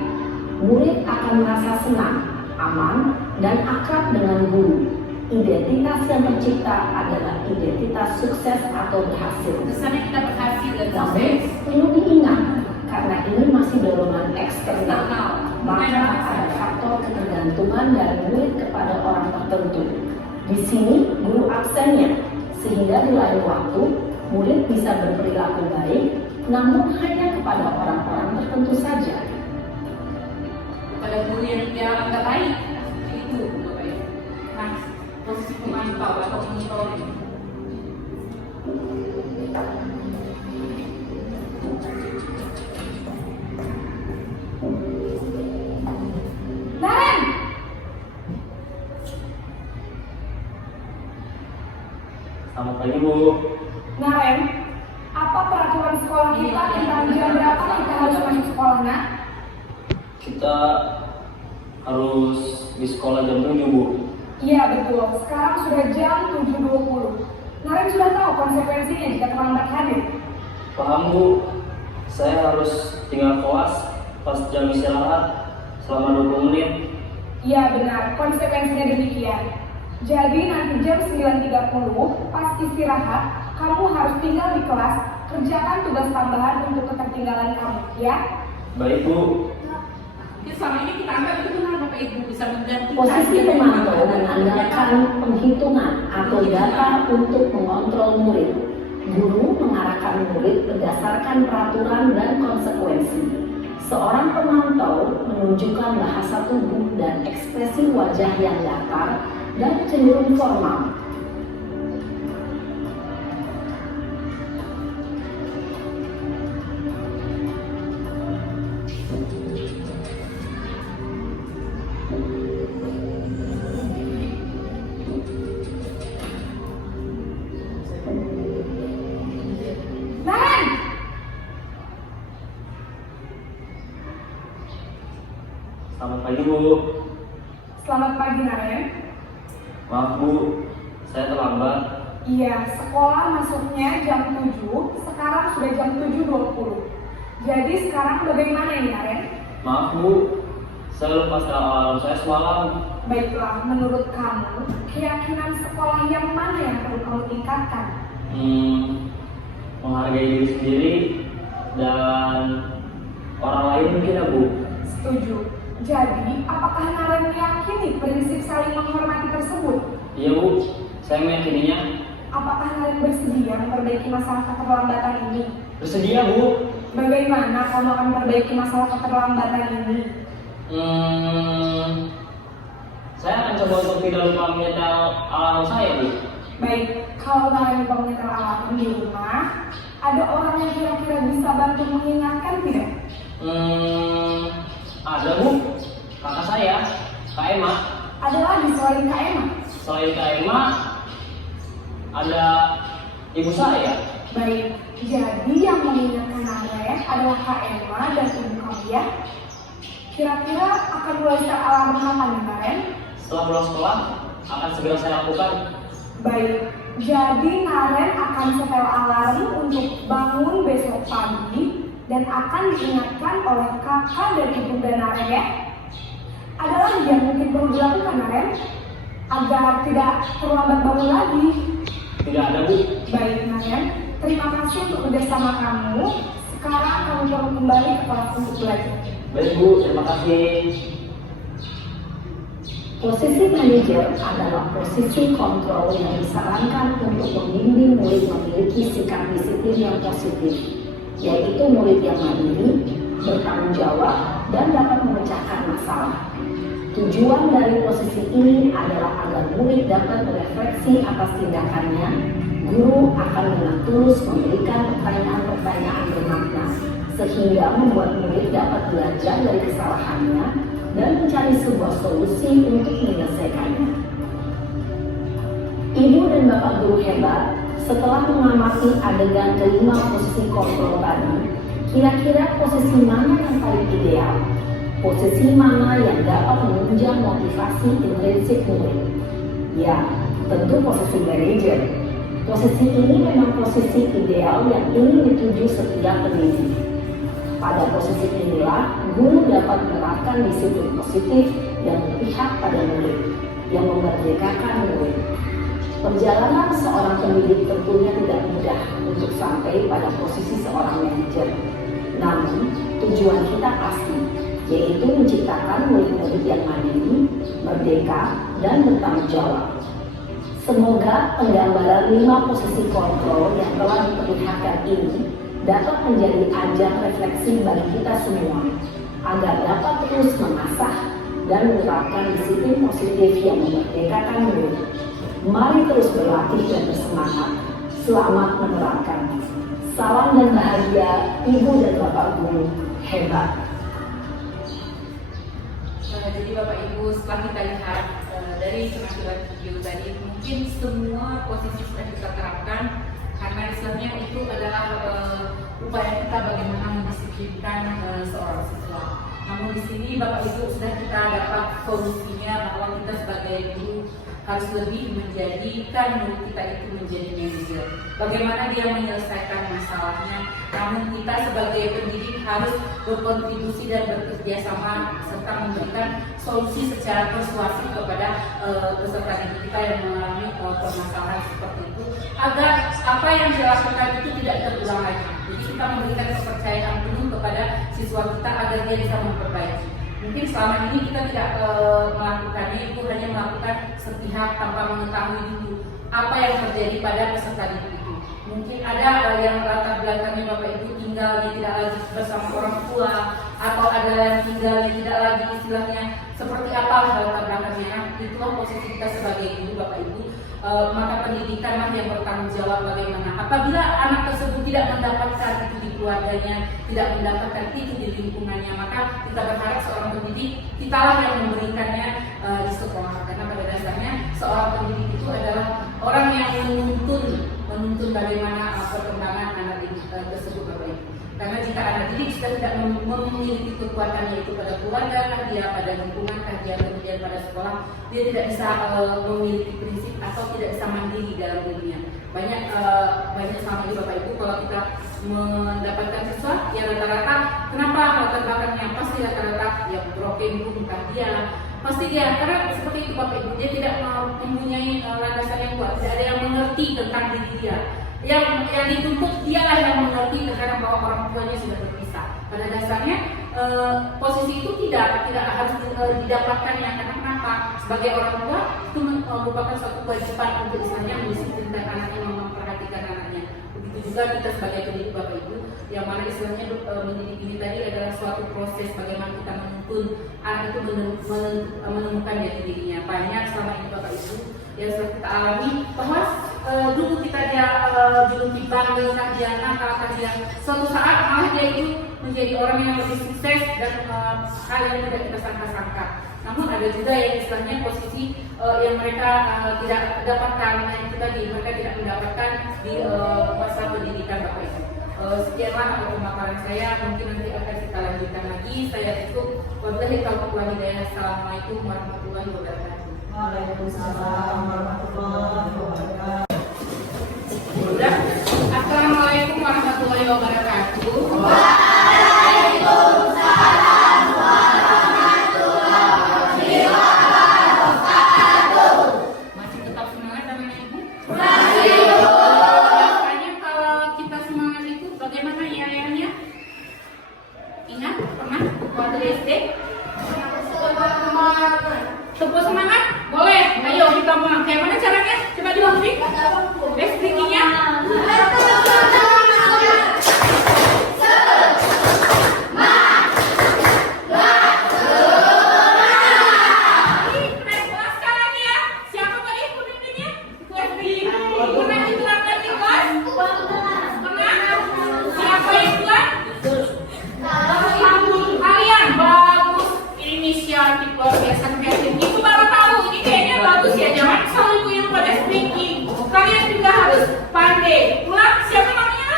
Murid akan merasa senang, aman, dan akrab dengan guru. Identitas yang tercipta adalah identitas sukses atau berhasil. Kesannya kita berhasil dan Namun, sukses. perlu diingat, karena ini masih dorongan eksternal, maka ada faktor ketergantungan dari murid kepada orang tertentu. Di sini, guru absennya, sehingga di lain waktu, murid bisa berperilaku baik, namun hanya kepada orang-orang tertentu saja. Pada guru yang agak baik itu Bapak Ibu. Nah, posisi pemantau atau monitoring. Naren! Selamat pagi Bu. Naren, apa peraturan sekolah kita tentang jam berapa kita harus masuk sekolah, nak? Kita harus di sekolah jam 7 Bu. Iya betul, sekarang sudah jam 7.20. Naren sudah tahu konsekuensinya jika terlambat hadir. Paham Bu, saya harus tinggal kelas pas jam istirahat selama 20 menit. Iya benar, konsekuensinya demikian. Jadi nanti jam 9.30 pas istirahat, kamu harus tinggal di kelas, kerjakan tugas tambahan untuk ketertinggalan kamu, ya? Baik Bu. Jadi selama ini kita anggap itu benar Bapak Ibu bisa menggantikan. Posisi pemantau mengandalkan penghitungan atau data untuk mengontrol murid. Guru mengarahkan murid berdasarkan peraturan dan konsekuensi. Seorang pemantau menunjukkan bahasa tubuh dan ekspresi wajah yang datar dan cenderung formal. Naren! Selamat pagi Bu. Selamat pagi Naren. Maaf Bu, saya terlambat. Iya, sekolah masuknya jam 7, sekarang sudah jam 7.20. Jadi sekarang bagaimana ini Naren? Maaf Bu, saya lupa setel alarm saya semalam. Baiklah, menurut kamu, keyakinan sekolah yang mana yang perlu kamu tingkatkan? Menghargai diri sendiri dan orang lain mungkin ya Bu. Setuju. Jadi, apakah Naren meyakini prinsip saling menghormati tersebut? Iya Bu, saya meyakininya. Apakah Naren bersedia memperbaiki masalah keterlambatan ini? Bersedia Bu. Bagaimana kamu akan memperbaiki masalah keterlambatan ini? Saya akan coba untuk tidak lupa menyetel alarm saya Bu. Baik, kalau Naren lupa menyetel alarm di rumah, ada orang yang kira-kira bisa bantu mengingatkan tidak? Ada Bu, kakak saya, Kak Emma. Ada lagi selain Kak Emma? Selain Kak Emma, ada ibu saya. Baik, jadi yang mengingatkan Naren adalah Kak Emma dan ibu kamu ya? Kira-kira akan mulai start alarm kapan nih Naren? Setelah pulang sekolah, akan segera saya lakukan. Baik, Jadi Naren akan setel alarm untuk bangun besok pagi dan akan diingatkan oleh kakak dan ibunda Naren ya. Ada lagi yang mungkin perlu dilakukan Naren agar tidak terlambat bangun lagi. Tidak ada, Bu. Baik Naren, terima kasih untuk kerjasama kamu. Sekarang kamu perlu kembali ke kelas untuk belajar. Baik, Bu. Terima kasih. Posisi manajer adalah posisi kontrol yang disarankan untuk membimbing murid memiliki sikap disiplin yang positif, yaitu murid yang mandiri, bertanggung jawab, dan dapat memecahkan masalah. Tujuan dari posisi ini adalah agar murid dapat merefleksi atas tindakannya. Guru akan dengan tulus memberikan pertanyaan-pertanyaan bermakna, sehingga membuat murid dapat belajar dari kesalahannya dan mencari sebuah solusi untuk menyelesaikannya. Ibu dan Bapak guru hebat, setelah mengamati adegan kelima posisi kontrol tadi, kira-kira posisi mana yang paling ideal? Posisi mana yang dapat menunjang motivasi intrinsik murid? Ya, tentu posisi manajer. Posisi ini memang posisi ideal yang ingin dituju setiap pendidik. Pada posisi inilah, guru dapat menerapkan disiplin positif yang berpihak pada murid, yang memerdekakan murid. Perjalanan seorang pendidik tentunya tidak mudah untuk sampai pada posisi seorang manajer. Namun, tujuan kita pasti, yaitu menciptakan murid-murid yang mandiri, merdeka, dan bertanggung jawab. Semoga penggambaran 5 posisi kontrol yang telah diperlihatkan ini dapat menjadi ajang refleksi bagi kita semua, agar dapat terus mengasah dan menerapkan disiplin positif yang memerdekakan murid. Mari terus berlatih dan bersemangat. Selamat menerapkan. Salam dan bahagia Ibu dan Bapak Guru hebat. Jadi Bapak Ibu, setelah kita lihat dari penampilan video tadi, mungkin semua posisi sudah kita terapkan, karena istilahnya itu adalah upaya kita bagaimana mendisiplinkan seorang siswa. Namun di sini Bapak Ibu sudah kita dapat solusinya bahwa kita sebagai guru harus lebih menjadikan murid kita itu menjadi manajer. Bagaimana dia menyelesaikan masalahnya, namun kita sebagai pendidik harus berkontribusi dan bekerja sama serta memberikan solusi secara persuasif kepada peserta didik kita yang mengalami permasalahan seperti itu, agar apa yang dilakukan itu tidak terulang lagi. Jadi kita memberikan kepercayaan penuh kepada siswa kita agar dia bisa memperbaiki. Mungkin selama ini kita tidak melakukannya, itu hanya melakukan sepihak tanpa mengetahui dulu apa yang terjadi pada peserta didik itu. Mungkin ada yang latar belakangnya Bapak Ibu tinggalnya tidak lagi bersama orang tua, atau ada yang tinggalnya tidak lagi istilahnya seperti apa latar belakangnya. Itulah posisi kita sebagai guru Bapak Ibu. Maka pendidikanlah yang bertanggung jawab bagaimana apabila anak tersebut tidak mendapatkan itu di keluarganya, tidak mendapatkan itu di lingkungannya, maka kita berharap seorang pendidik kitalah yang memberikannya di sekolah, karena pada dasarnya seorang pendidik itu adalah orang yang menuntun bagaimana perkembangan anak didik tersebut Bapak Ibu. Karena jika anak didik sudah tidak memiliki kekuatan yaitu pada keluarga dia, pada lingkungan dia, kemudian pada sekolah, dia tidak bisa memiliki prinsip atau tidak bisa mandiri dalam dirinya. Banyak sama ini Bapak Ibu, kalau kita mendapatkan siswa yang rata-rata, kenapa latar belakangnya pasti rata-rata yang broken entah dia, pasti dia, karena seperti itu Bapak Ibu, dia tidak mempunyai landasan yang kuat, tidak ada yang mengerti tentang diri dia. Yang dituntut dialah yang mengerti terkadang bahwa orang tuanya sudah berpisah. Pada dasarnya posisi itu tidak harus didapatkannya, karena kenapa? Sebagai orang tua itu merupakan suatu kewajiban untuk istilahnya mendisiplinkan anaknya, memperhatikan anaknya. Begitu juga kita sebagai pendidik Bapak Ibu, yang mana istilahnya mendidik ini tadi adalah suatu proses bagaimana kita menuntun anak itu menemukan jati dirinya. Banyak selama ini Bapak Ibu yang sudah kita alami bahwa dulu kita dia juluki bandel, dia nakal, dia suatu saat malah dia itu menjadi orang yang lebih sukses dan hal yang tidak kita sangka-sangka. Namun ada juga yang istilahnya posisi yang mereka tidak dapatkan, yang itu tadi mereka tidak mendapatkan di masa pendidikan Bapak Ibu. Sekianlah pemaparan saya, mungkin nanti akan kita lanjutkan lagi. Saya tutup. Wabillahi taufiq wal hidayah. Assalamualaikum warahmatullahi wabarakatuh. Waalaikumsalam warahmatullahi wabarakatuh. Udah. Assalamualaikum warahmatullahi wabarakatuh. Masih tetap semangat anak ibu? Biasanya kalau kita semangat itu bagaimana iayahnya? Ingat pernah waktu SD? Tepuk semangat? Boleh. Ayo kita mau. Kayak mana caranya? Coba diulik. Speakingnya. Pandai. Pulang, siapa namanya?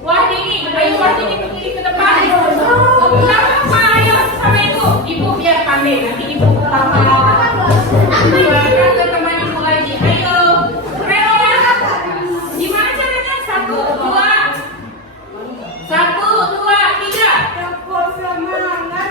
Wahdini. Ayo Wahdini berdiri ke depan. Sama ayo sama ibu. Ibu biar pandai. Nanti ibu silakan ke teman ibu lagi. Ayo. Reo ya. Gimana caranya? 1, 2. 1, 2, 3. Semangat.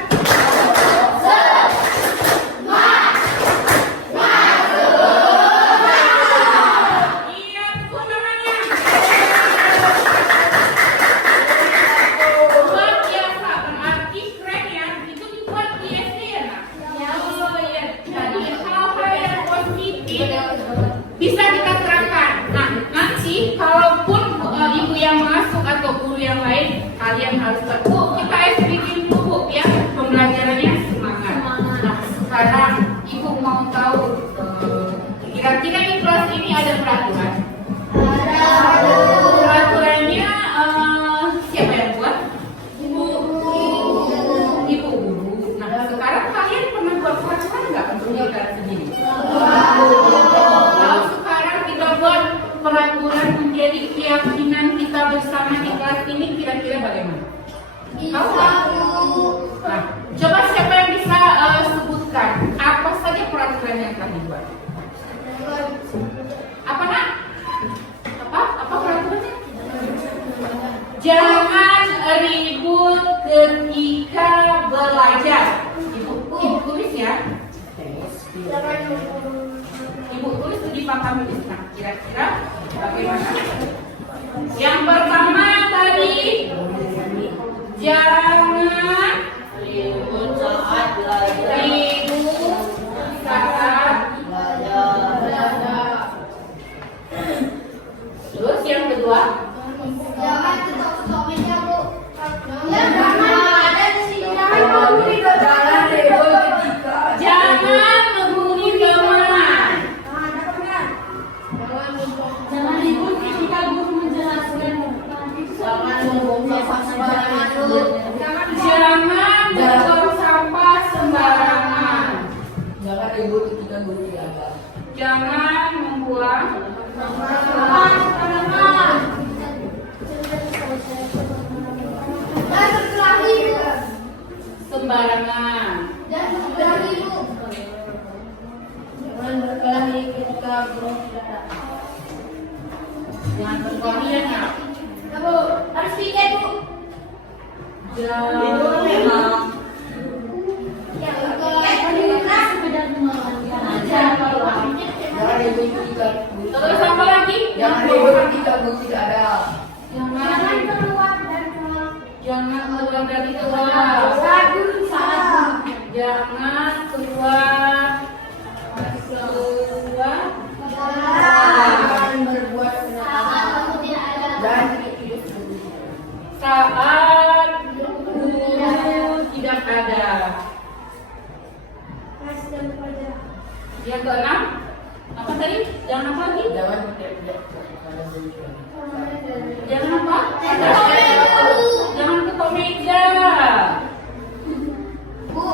Bisa kita terapkan. Nah, nanti kalaupun ibu yang masuk atau guru yang lain, kalian harus tahu kita bikin dulu ya pembelajarannya semangat. Nah, sekarang ibu mau tahu kira-kira di kelas ini ada peraturan? Peraturannya siapa yang buat? Ibu guru. Nah, sekarang kalian pernah buat peraturan nggak untuk di kelas sendiri? Kalau sekarang kita buat peraturan menjadi keyakinan kita bersama di kelas ini, kira-kira bagaimana? Tahu nggak? Nah, coba siapa yang bisa sebutkan apa saja peraturan yang kami buat? Apa nak? Apa peraturannya? Jangan ribut ketika belajar. Ibu tulis ya. Ibu tulis di papan tulis. Nah, kira-kira bagaimana? Yang pertama tadi, jangan ribut saat belajar. Terus yang kedua, Jangan ketok-ketok meja, Bu. jangan menghuni teman. Jangan ribut ketika guru menjelaskan. Jangan membuang sembarangan, Bu. Jangan buang sampah sembarangan. Jangan ribut ketika guru dianggap. Jangan membuang Sembarangan. Dan berkelahi, Bu. sembarangan. Dan berkelahi, Bu. Jangan berkelahi ketika guru tidak datang. Jangan berkelahi ya nak. Bu, harus piket, Bu. Jangan Yang berkelahi sekedar mengamankan aja. Jangan ribut ketika guru. terus apa lagi? Jangan ribut ketika guru tidak ada. Jangan keluar dan keluar. Jangan keluar dari kelas. Saat guru salah. Jangan keluar. Jangan berbuat Saat kamu tidak ada. dan hidup guru. Saat guru tidak ada. Yang keenam, apa tadi? Jangan apa lagi? Jangan tidak kepada guru. Jangan apa? Jangan ketok meja. Bu,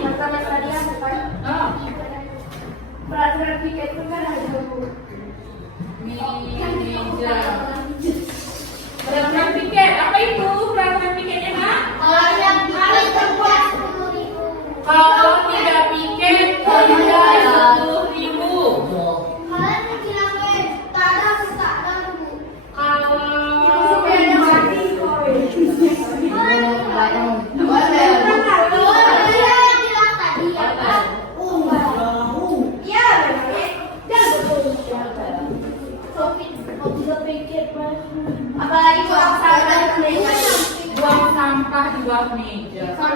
pertama tadi apa? Oh, Peraturan piket itu kan ada, Bu. meja. Peraturan piket, apa itu peraturan piketnya nak? Kalau yang paling terbuat 10.000. Kalau tidak piket, denda 10.000. Kalian bilang, tak ada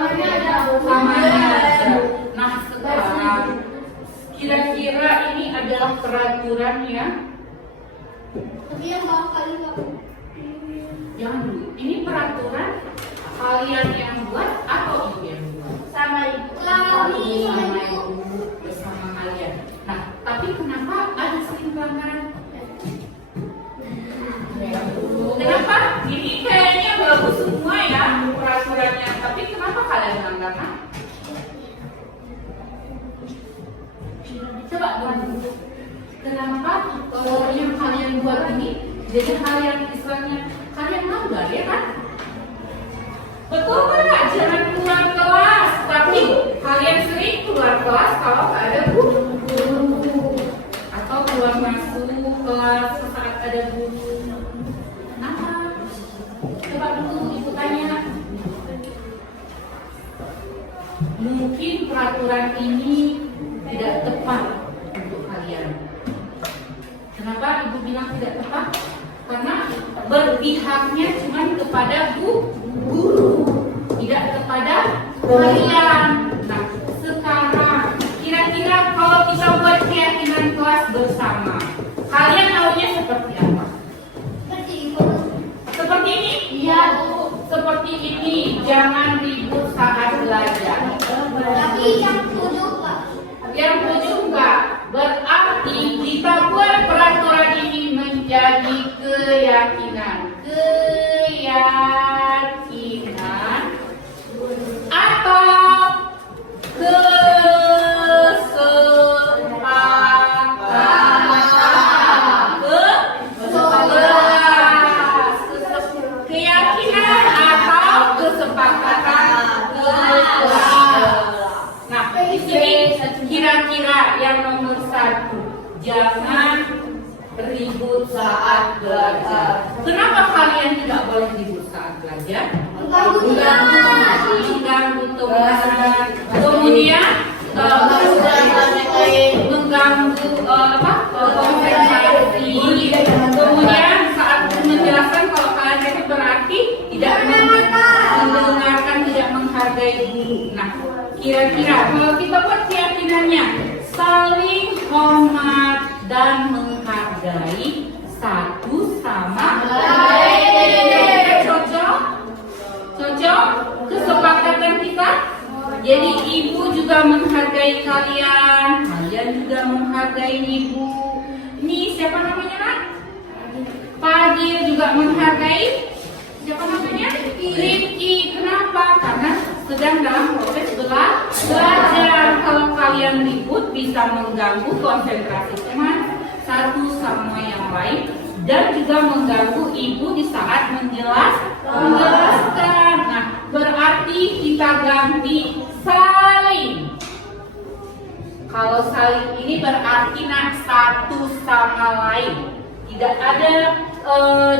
Samanya ada. Nah sekarang kira-kira ini adalah peraturan ya. Tapi yang bawah kali nggak. Jangan dulu. Ini peraturan kalian yang buat atau ibu yang buat? Sama ibu. Sama ibu bersama kalian. Nah, tapi kenapa ada sering pelanggaran? Kenapa? Ini kayaknya bagus semua ya peraturannya. Tapi kenapa kalian melanggar? Coba dulu. Kenapa yang kalian buat ini jadi kalian istilahnya kalian melanggar ya kan? Betul nggak? Jangan keluar kelas, tapi kalian sering keluar kelas kalau nggak ada guru atau keluar masuk kelas saat ada guru. Kenapa? Coba dulu ibu tanya. Mungkin peraturan ini tidak tepat untuk kalian. Kenapa ibu bilang tidak tepat? Karena berpihaknya cuma kepada guru, tidak kepada kalian. Nah, sekarang kira-kira kalau kita buat keyakinan kelas bersama, kalian maunya seperti apa? Seperti ibu. Seperti ini? Iya, Bu. Seperti ini. Jangan ribut saat belajar. Tapi yang tujuh Pak. Yang tujuh enggak. Berarti kita buat peraturan ini menjadi keyakinan atau keyakinan atau kesepakatan. Nah, di sini kira-kira yang nomor 1, jangan ribut saat belajar. Kenapa kalian tidak boleh ribut saat belajar? Mengganggu teman. Kemudian mengganggu konsentrasi. Kemudian saat menjelaskan kalau kalian itu berarti tidak mendengarkan, tidak menghargai guru. Nah, kira-kira kalau kita buat keyakinannya saling hormat dan menghargai satu sama lain. Cocok? Kesepakatan kita. Jadi ibu juga menghargai kalian, kalian juga menghargai ibu. Ini siapa namanya nak? Fadil juga menghargai. Siapa namanya? Rifki. Kenapa? Karena sedang dalam proses belajar. Kalau kalian ribut bisa mengganggu konsentrasi teman satu sama yang lain dan juga mengganggu ibu di saat menjelaskan. Nah, berarti kita ganti saling. Kalau saling ini berarti satu sama lain. Tidak ada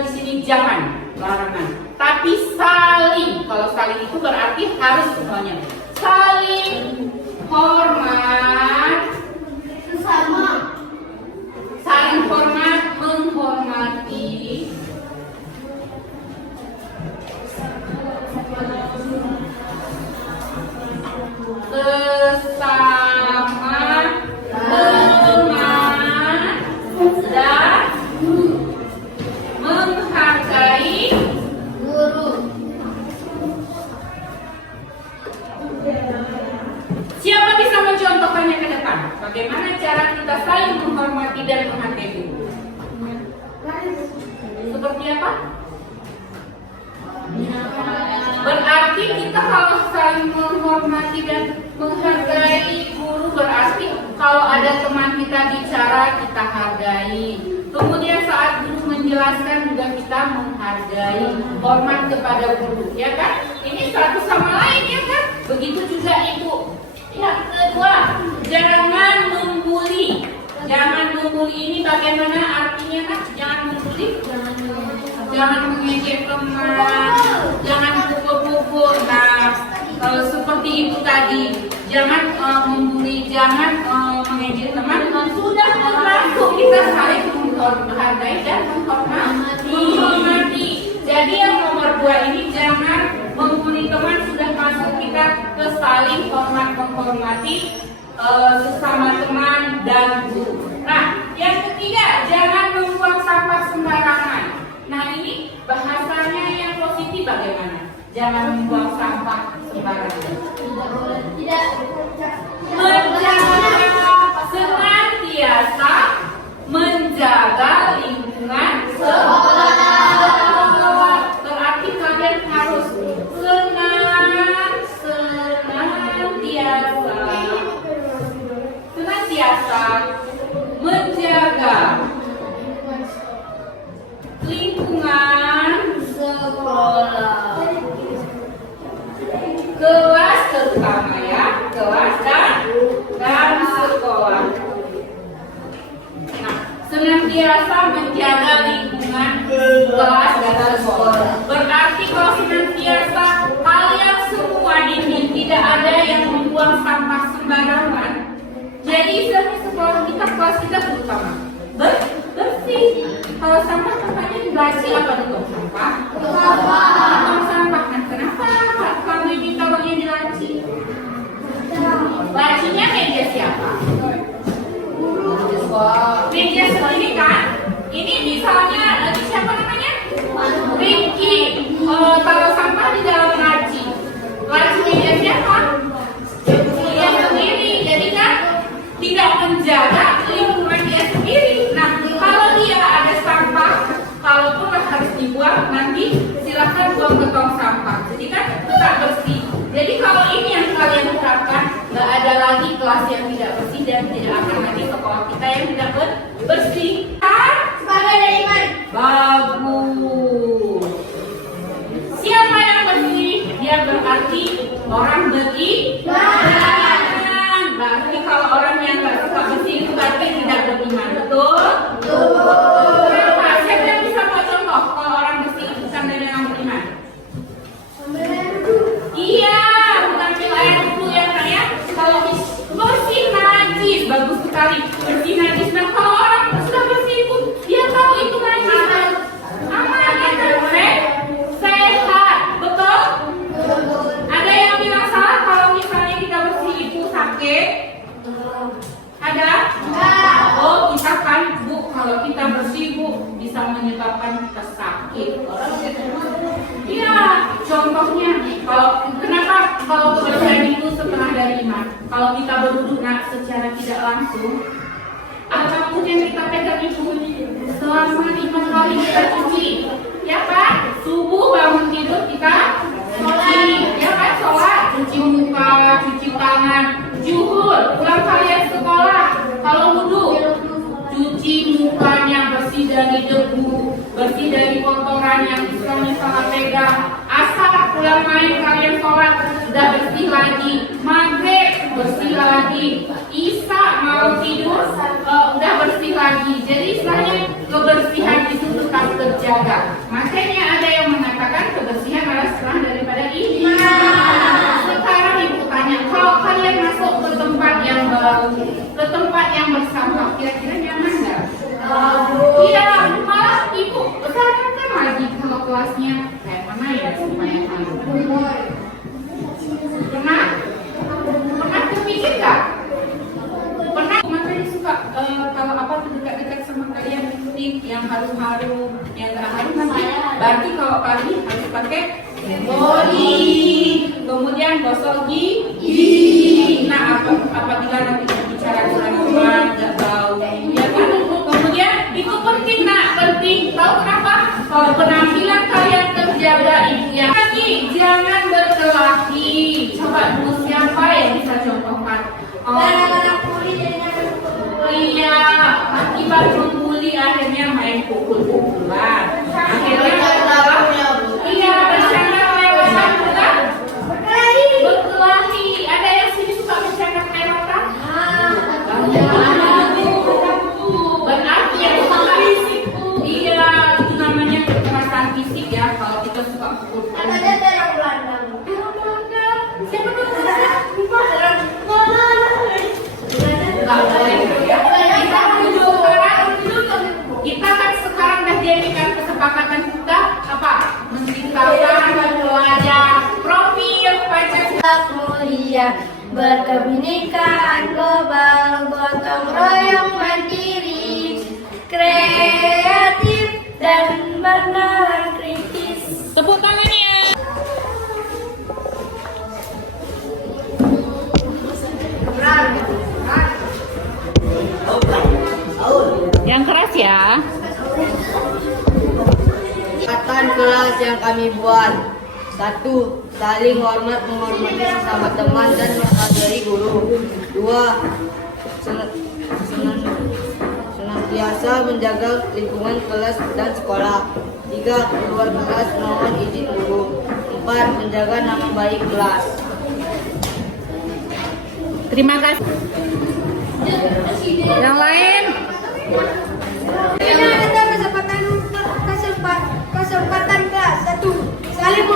di sini jangan larangan. Tapi saling. Kalau saling itu berarti harus semuanya. Saling hormat Sama. saling hormat, menghormati. Bersama teman dan menghargai Guru. Siapa bisa mencontohkannya ke depan? Bagaimana cara kita saling menghormati dan menghargai guru? Seperti apa? Berarti kita kalau saling menghormati dan menghargai guru berarti kalau ada teman kita bicara kita hargai. Kemudian saat guru menjelaskan juga kita menghargai, hormat kepada guru, ya kan? Ini satu sama lain ya kan? Begitu juga ibu. Yang kedua, jangan membuli. Jangan membuli ini bagaimana artinya kan? Jangan membuli. Jangan mengejek teman. Jangan pukul-pukul. Nah, seperti itu tadi. Jangan membuli, jangan mengejek teman. Sudah berlaku kita saling menghargai dan menghormati. Jadi yang nomor 2 ini jangan Menghuni teman sudah masuk kita ke saling hormat menghormati sesama teman dan guru. Nah, yang ketiga, jangan membuang sampah sembarangan. Nah, ini bahasanya yang positif bagaimana? Jangan membuang sampah sembarangan. Senantiasa menjaga lingkungan sekolah. Berarti kalian harus senantiasa menjaga lingkungan sekolah. Kelas terutama ya, kelas dan sekolah. Nah, senantiasa menjaga lingkungan kelas dan sekolah. Berarti kalau senantiasa kalian semua ini tidak ada yang membuang sampah sembarangan. Jadi sekolah kita, kelas kita terutama bersih. Kalau sampah tempatnya dibasi apa di tong sampah? Tong sampah. Nah, kenapa kami ditaruhnya di laci? Lacinya meja siapa? Meja sendiri kan? Ini misalnya siapa namanya? Ricky. Taruh sampah di dalam laci. Laci meja siapa? Dia sendiri. Jadi kan tidak menjaga lingkungan dia sendiri. Nah, kalau dia ada sampah, kalaupun harus dibuang, nanti silakan buang ke tong sampah. Jadi kan tetap bersih. Jadi kalau ini yang kalian terapkan, nggak ada lagi kelas yang tidak bersih dan tidak akan lagi sekolah kita yang tidak bersih. Sebagai iman. Bagus. Siapa yang bersih? Dia berarti orang beriman. Berarti kalau orang yang nggak suka bersih itu berarti tidak beriman. Betul? Kenapa? Siapa yang bisa buat contoh kalau orang bersih itu bukan dari yang beriman? Iya, bukan ambil air dulu ya Kak ya. Kalau bersih najis, bagus sekali. Bersih najis. Nah, kalau orang sudah bersih itu, dia tahu itu najis. Aman, sehat. Betul? Ada yang bilang salah kalau misalnya kita bersih itu sakit? Ada? Oh, kita kan Bu, kalau kita bersih Bu bisa menyebabkan kita sakit. Iya, contohnya kenapa kalau kebersihan itu setengah dari iman? Kalau kita berduduk secara tidak langsung, apapun yang kita pegang itu selama 5 kali kita cuci, ya kan? Subuh bangun tidur kita cuci, ya kan? Sholat, cuci muka, cuci tangan. Zuhur, pulang kalian sekolah, kalau wudhu, cuci mukanya, bersih dari debu, bersih dari kotoran yang misalnya salah pegang. Asar, pulang main kalian sholat, sudah bersih lagi. Maghrib, bersih lagi. Isya, mau tidur, udah bersih lagi. Jadi istilahnya kebersihan itu tetap terjaga. Makanya ada yang mengatakan kebersihan adalah setengah daripada iman. Sekarang ibu tanya, kalau kalian masuk ke tempat yang baru, ke tempat yang bersampah, kira-kira nyaman nggak? Iya, malah ibu sarankan lagi kalau kelasnya kayak mana ya supaya harum. Pernah kepikir nggak? Pernah? Makanya suka kalau apa tuh dekat-dekat sama kalian lipstick yang harum-harum, yang nggak harum nanti. Berarti kalau pagi harus pakai body, kemudian gosok gigi. Nah, apabila nanti bicara dengan teman nggak tahu, ya kan? Kemudian itu penting, penting. Tahu kenapa? Kalau penampilan kalian terjaga itu ya. Lagi jangan berkelahi. Coba dulu siapa yang bisa contohkan? Iya, akibat membuli akhirnya main pukul-pukulan. Akhirnya iya, bercanda berkelahi. Ada yang sini suka bercanda kelewatan? Berarti yang suka iya, itu namanya kekerasan fisik ya. Kalau kita suka pukul-pukulan. Siapa tuh? Kita kan sekarang mulia, berkebinekaan global, gotong royong mandiri, kreatif dan bernalar kritis. Tepuk tangannya. Yang keras ya. Ikatan kelas yang kami buat. 1. Saling hormat menghormati sesama teman dan menghargai guru. 2. Senantiasa menjaga lingkungan kelas dan sekolah. 3. Keluar kelas mohon izin guru. 4. Menjaga nama baik kelas. Terima kasih. Yang lain? Ada kesempatan kelas. 1. Saling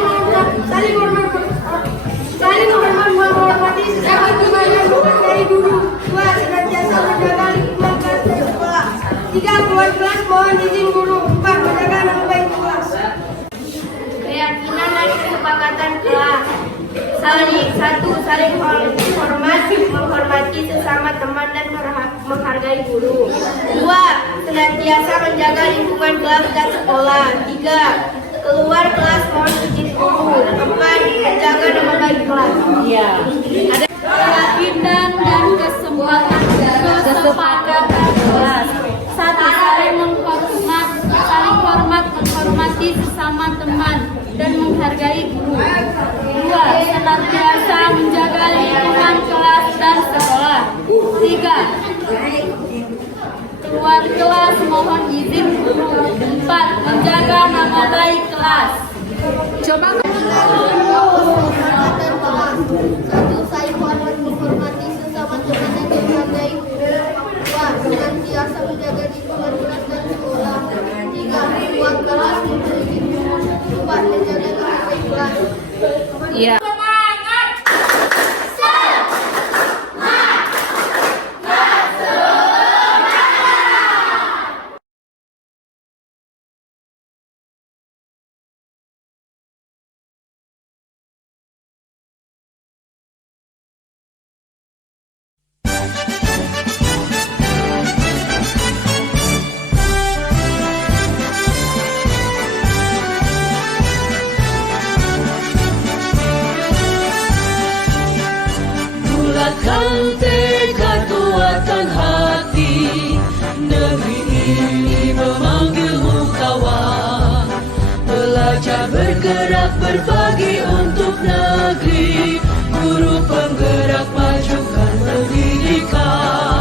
menghormati sesama teman dan menghargai guru. 2. Senantiasa menjaga lingkungan kelas dan sekolah. 3. Keluar kelas mohon izin guru. 4. Menjaga nama baik kelas. Keyakinan dan kesepakatan kelas. 1. Saling menghormati sesama teman dan menghargai guru. 2. Senantiasa menjaga lingkungan kelas dan sekolah. 3. Keluar kelas mohon izin guru. 4. Menjaga nama baik kelas. Iya. Ada Keyakinan dan kesepakatan kelas. 1. Saling menghormati sesama teman dan menghargai guru. 2. Senantiasa menjaga lingkungan kelas dan sekolah. 3. Keluar kelas mohon izin guru. 4. Menjaga nama baik kelas. coba. Saling menghormati sesama teman dan menghargai guru. 2. Senantiasa menjaga lingkungan kelas dan sekolah. 3. Keluar kelas mohon izin guru. 4. Menjaga nama baik kelas. Iya. Bulatkan tekad kuatkan hati, negeri ini memanggilmu kawan. Belajar bergerak berbagi